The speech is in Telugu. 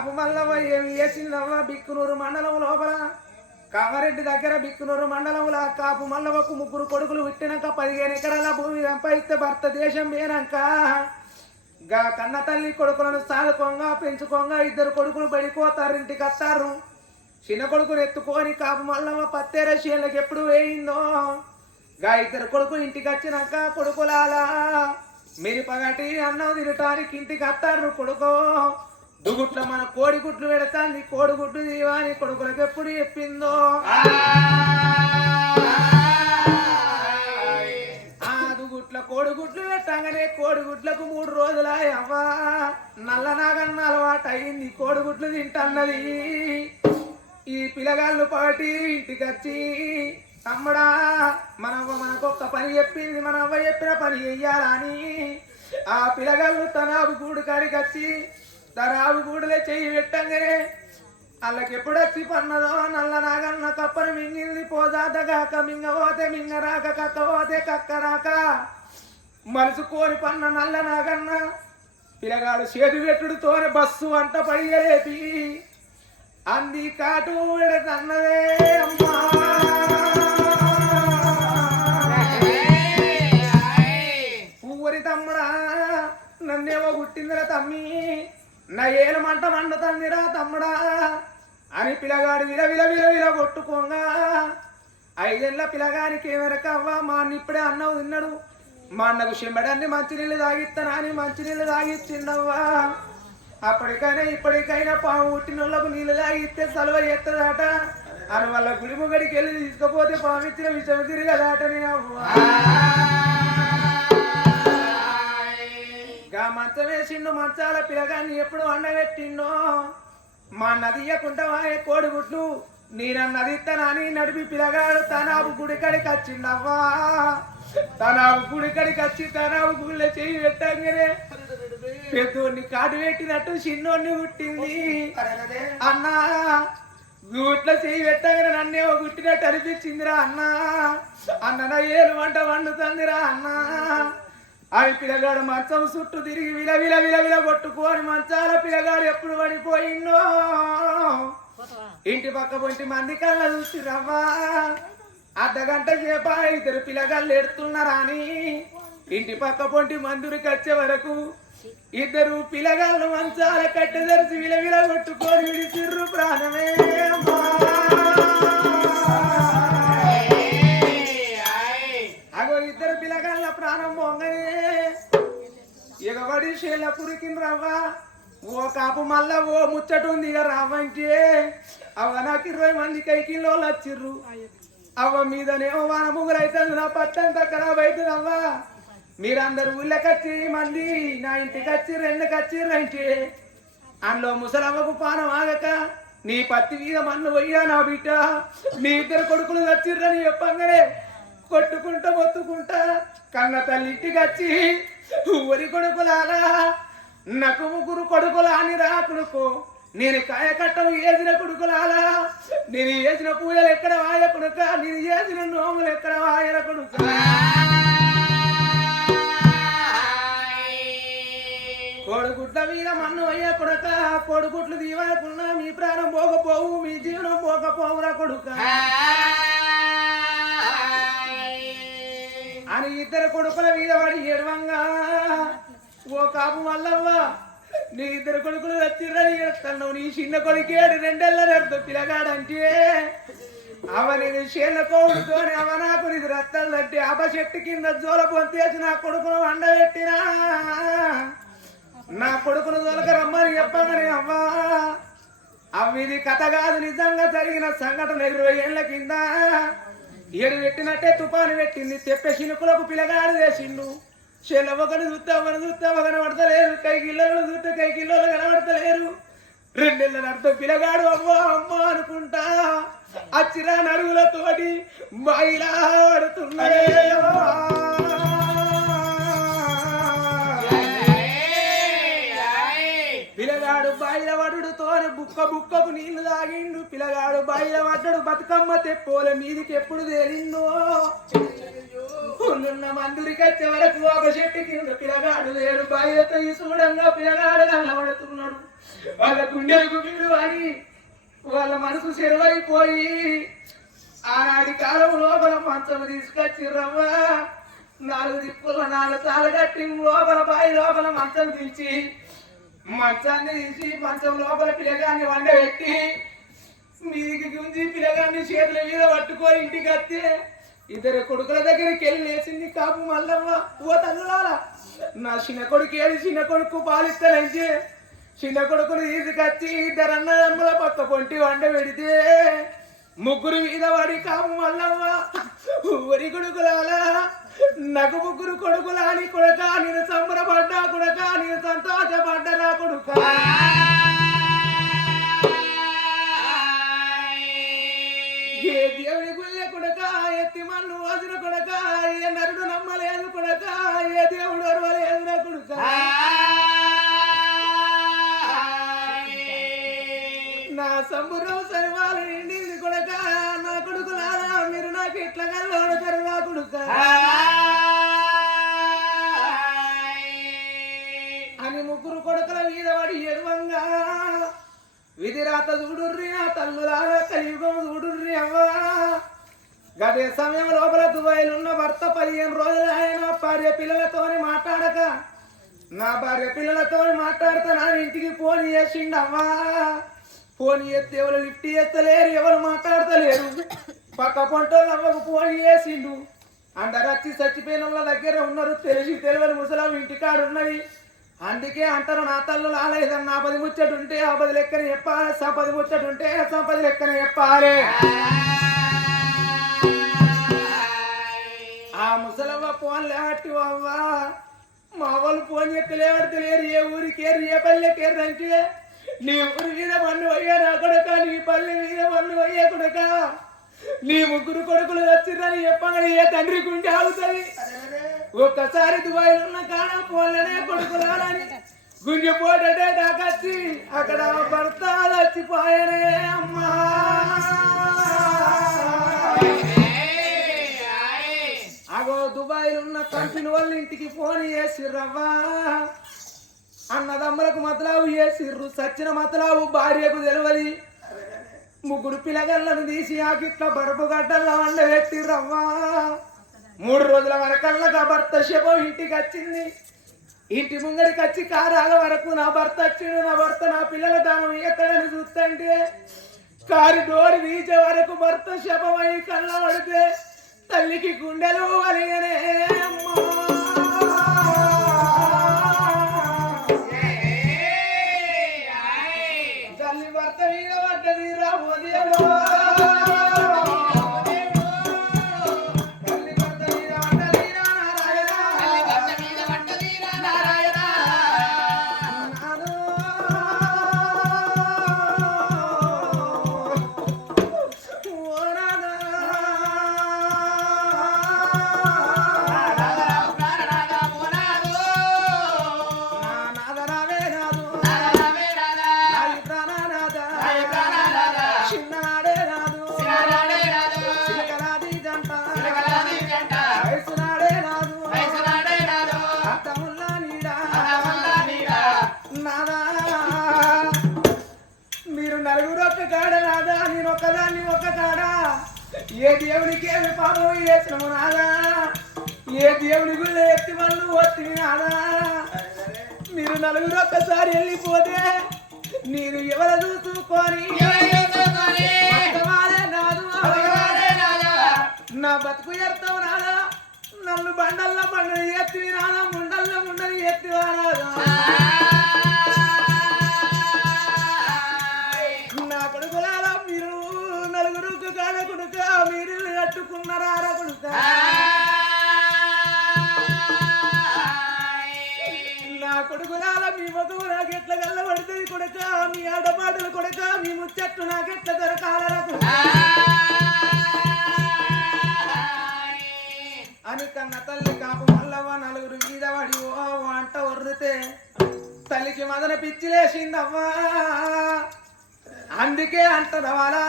కాపు మల్లవ్వ ఏమి చేసిందవ్వ బిక్కునూరు మండలం లోపల. కామారెడ్డి దగ్గర బిక్కునూరు మండలంలో కాపు మల్లవ్వకు ముగ్గురు కొడుకులు పుట్టినాక పదిహేను ఎకరాల భూమి సంపాదిస్తే భర్త దేశం పోయినాక గా కన్న తల్లి కొడుకులను సాధుకోంగా పెంచుకోంగా ఇద్దరు కొడుకులు బడిపోతారు ఇంటికి వస్తారు. చిన్న కొడుకును ఎత్తుకొని కాపు మల్లవ పత్తేర శీలకు ఎప్పుడు వేయిందో? గా ఇద్దరు కొడుకు ఇంటికి వచ్చినాక కొడుకులాలా మిరిపగటి అన్నం తినటానికి ఇంటికి వస్తారు కొడుకో. దుగుట్ల మన కోడిగుడ్లు పెడతాంది. కోడిగుడ్లు దీవాని కొడుకులకు ఎప్పుడు చెప్పిందో? ఆ. దుగుట్ల కోడిగుడ్లు పెట్టంగానే కోడిగుడ్లకు మూడు రోజులాయ అవ్వా. నల్ల నాగన్న అలవాటు అయింది కోడిగుడ్లు తింటన్నది. ఈ పిల్లగాళ్ళు పాటి ఇంటికి వచ్చి తమ్ముడా మన అవ్వ మనకు ఒక్క పని చెప్పింది. మన అవ్వ చెప్పిన పని చెయ్యాలని ఆ పిల్లగాళ్ళు తనాబు గూడు కాడికి వచ్చి తనాబు గూడులే చెయ్యి పెట్టంగానే వాళ్ళకి ఎప్పుడు వచ్చి పన్నదో నల్ల నాగన్న కప్పను మింగింది పోదాదగాక మింగపోతే మింగరాక కక్క పోతే కక్క రాక మనసు కోరి పన్న నల్ల నాగన్న పిల్లగాడు చేతి పెట్టుడుతోనే బస్సు అంట పడిగలేపి అంది కాటు విడతన్నదే అమ్మా. ఊరి తమ్ముడా నన్నేమో గుట్టిందిరా తమ్మి. నా ఏలు మంట మండుతందిరా తమ్ముడా. అని పిల్లగాడు విల విల విల విల కొట్టుకోగా. ఐదేళ్ళ పిల్లగానికి ఏమెరకవ్వా మా అన్న ఇప్పుడే అన్నం తిన్నాడు. మా అన్నకు చెంబడాన్ని మంచినీళ్ళు తాగిస్తానా అని మంచినీళ్ళు తాగిచ్చిండవ్వా. అప్పటికైనా ఇప్పటికైనా పాము పుట్టిన వాళ్ళకు నీళ్ళు తాగిస్తే సలవ చేస్తుందట అని వాళ్ళ గుడి ముగడికి వెళ్ళి తీసుకపోతే పాము ఇచ్చిన తిరిగదాట తిరగదాటని అవ్వా. మంచం వేసిండు మంచాల పిలగాన్ని ఎప్పుడు అండబెట్టిండో మా నదియకుండా వాయే కోడిగుడ్లు నేనన్నది తనని నడిపి పిలగాడు తనాబు గుడికడికి వచ్చిండవ్వా? తనాబు గుడికడికి వచ్చి తనాబు గుళ్ళ చేయి పెట్టంగానే పెద్దోడిని కాటు పెట్టినట్టు చిన్నోడిని పుట్టింది అన్నా గూట్ల చెయ్యి పెట్టగానే ఒక గుట్టినట్టు అనిపించిందిరా అన్నా. అన్న ఏలు వంట వండుతుందిరా అన్నా. అని పిల్లగాడు మంచం చుట్టూ తిరిగి విల విల విల విల కొట్టుకొని మంచాల పిల్లగాడు ఎప్పుడు పడిపోయిందో ఇంటి పక్క పొంటి మంది కళ్ళ చూసి రవ్వా అర్ధగంట సేప ఇద్దరు పిల్లగాళ్ళు ఎడుతున్నారా అని? ఇంటి పక్క పొంటి మందురికి వచ్చే వరకు ఇద్దరు పిల్లగాళ్ళు మంచాల కట్టె తెరిచి విల విల కొట్టుకొని విడిచిర్రు ప్రాణమే. ఎగబడి పురికిన రవ్వ. ఓ కాపు మళ్ళా ఓ ముచ్చట ఉంది ఇక రావంటే అవ నాకు ఇరవై మంది కైకిల్లో వచ్చిర్రు. అవ్వ మీదనేమో వాన ముగ్గురైతే నా పట్టంతా ఖరాబ్ అవుతుంది అవ్వ. మీరందరు ఊళ్ళకచ్చి మళ్ళీ నా ఇంటికి వచ్చి ఎందుకు వచ్చిర్రు అంటే అందులో ముసలవ్వకు పానం ఆగక నీ పత్తి మీద మన్ను పోయ్యా నా బిడ్డ. మీ ఇద్దరు కొడుకులు వచ్చిర్రని చెప్పంగానే కొట్టుకుంటా మొత్తుకుంటా కన్న తల్లింటికి వచ్చి ఊరి కొడుకులారా నాకు ముగ్గురు కొడుకులా అని రా కొడుకు. నేను కాయకట్టం వేసిన కొడుకులాలా నేను వేసిన పూజలు ఎక్కడ వాయ కొడుక నేను చేసిన నోములు ఎక్కడ వాయన కొడుక. కోడిగుడ్ల మీద మన్ను అయ్యా కొడుక కోడిగుడ్లు దీవాయకున్నా మీ ప్రాణం పోకపోవు మీ జీవనం పోకపోవురా కొడుక. ఇద్దరు కొడుకుల మీద పడి ఏడవంగా. ఓ కాపు మల్లవ్వ నీ ఇద్దరు కొడుకులు వచ్చిర్రని ఏడుస్తాను నీ చిన్న కొడుకేడు రెండేళ్ళ నడుతూ పిల్లగాడంటే అవ నేను చేన కోడుతోని అవ నాకు నీకు రత్తాలు తట్టి చెట్టు కింద జోల పొంతేసి నా కొడుకును వండబెట్టినా నా కొడుకును దొలక రమ్మని చెప్పగానే అవ్వా అవి ఇది కథ కాదు నిజంగా జరిగిన సంఘటన ఇరవై ఏళ్ళ కింద. ఏడు పెట్టినట్టే తుఫాను పెట్టింది తెప్పే చినుకులకు పిల్లగాడు వేసిండు. చెల్లవకను చూస్తామని అవను చూస్తే అవ కనబడతలేరు కై కిలోలు చూస్తే కై కిలోలు కనబడతలేరు. రెండేళ్ళ అర్థం పిల్లగాడు అమ్మా అమ్మో అనుకుంటా అచ్చిరా నడుగులతోటి మైలా పడుతున్నాయో బుక్కకు నీళ్ళు తాగిండు. పిల్లగాడు బాయిల పడ్డడు బతుకమ్మ తెప్పోల మీదికి ఎప్పుడు తేలిందో? ఉన్న మందురికి వరకు ఒక చెట్టు కింద పిల్లగాడు లేడు. బయలతో ఈ చూడంగా పిల్లగాడు కనబడుతున్నాడు వాళ్ళ గుండెలకు వీడు అని వాళ్ళ మనసు చెరువైపోయి ఆనాడి కాలం లోపల మంచం తీసుకొచ్చి రవ్వ నాలుగు దిక్కుల నాలుగు తాళ్ళు కట్టి లోపల బాయి లోపల మంచం తీసి మంచాన్ని తీసి మంచం లోపల పిల్లగాన్ని వండబెట్టి మీదికి గుంజి పిల్లగాన్ని చేతుల మీద పట్టుకొని ఇంటికి వస్తే ఇద్దరు కొడుకుల దగ్గరికి వెళ్ళి లేచింది కాపు మల్లమ్మ. ఓ తల్లులారా నా చిన్న కొడుకు ఏది చిన్న కొడుకు పాలిస్తానంటే చిన్న కొడుకుని తీసుకొచ్చి ఇద్దరు అన్నదమ్ముల పక్క పొంటి వండ పెడితే ముగ్గురు మీద వాడి కాము మల్లమ్మ ఊరి కొడుకులాలా. నగు ముగ్గురు కొడుకులా అని కొడక నేను సంబరపడ్డా కొడక నేను సంతోషపడ్డరా కొడుక? ఏ దేవుడి గుళ్ళె కొడక ఎత్తి మన్ను వాసిన కొడక ఏ నరుడు నమ్మలేదు కొడక ఏ దేవుడు అరవలేదురా కొడుక? నా సంబురం నా అని ముగ్గురు కొడుకుల మీద పడి ఎడవంగా విధిరాత చూడుర్రి ఆ తల్లులారా కలియుగం చూడుర్రి అవ్వా. గదే సమయం లోపల దుబాయ్లో ఉన్న భర్త పదిహేను రోజులు ఆయన భార్య పిల్లలతోని మాట్లాడక నా భార్య పిల్లలతో మాట్లాడతా నా ఇంటికి ఫోన్ చేసిండు అవ్వా ఫోన్ చేస్తే ఎవరు లిఫ్ట్ చేస్తలేరు ఎవరు మాట్లాడతలేరు. పక్క పొంటోళ్ళు అవ్వకు ఫోన్ చేసిండు. అందరు వచ్చి చచ్చిపోయిన వాళ్ళ దగ్గర ఉన్నారు. తెలిసి తెలియని ముసలాం ఇంటికాడు ఉన్నది. అందుకే అంటారు నా తల్లు లాలేదని నా పది ముచ్చట ఉంటే ఆ పది లెక్కన చెప్పాలి సంపది ముచ్చట ఉంటే సంపది లెక్కన చెప్పాలి. ఆ ముసలమ్మ ఫోన్ లేవట్టి అవ్వా. మా వాళ్ళు ఫోన్ చేస్తే లేవడతలేరు ఏ ఊరికేరు ఏ పల్లెకేరు అంటే నీ ఊరి మీద మన్ను అయ్యా నా నీ పల్లె మీద మన్ను అయ్యా నీ ముగ్గురు కొడుకులు వచ్చిర్రని చెప్పగానే ఏ తండ్రి గుండె ఆగుతుంది? ఒక్కసారి దుబాయ్ ఉన్న కాడ ఫోన్లనే కొడుకులాలని గుండె పోటే దాకొచ్చి అక్కడ భర్త వచ్చిపోయానే అమ్మా. అగో దుబాయ్ ఉన్న కంపెనీ వాళ్ళ ఇంటికి ఫోన్ చేసిర్రవ్వా. అన్నదమ్ములకు మతలావు చేసిర్రు సచ్చిన మతలావు భార్యకు తెలియదు ముగ్గురు పిల్లగళ్ళను తీసి ఆకిట్ల బరుపు గడ్డల్లో వండబెట్టిర్రవ్వా మూడు రోజుల వరకల్లా భర్త శవం ఇంటికి వచ్చింది. ఇంటి ముంగడికి వచ్చి కారాల వరకు నా భర్త వచ్చిండు. నా భర్త నా పిల్లల దానం ఎక్కడని చూస్తుంటే కారు డోర్ వీచే వరకు భర్త శపమై కళ్ళ పడితే తల్లికి గుండెలు వలిగనే అమ్మా. ఏ దేవునికి ఏమి పాపం చేసినము నాదా? ఏ దేవుని గుళ్ళు ఎత్తి వాళ్ళు వచ్చి నాదా? మీరు నలుగురు ఒక్కసారి వెళ్ళిపోతే మీరు ఎవరు చూసుకొని? నా బతుకు ఎడతావు నాదా? నన్ను బండల్లో బండలు ఎత్తి నాదా? ముండల్లో ముండలు ఎత్తి నాదా? కొడుక మీ ఆటపాటలు కొడుక మీ ముచ్చట్లు నాకు ఎట్లా దొరకాలరా కొడుక అని కన్న తల్లి కాపు మల్లవ్వ నలుగురు మీద ఓ అంట ఒర్రితే తల్లికి మదన పిచ్చి లేచిందవ్వా. అందుకే అంత దవాలా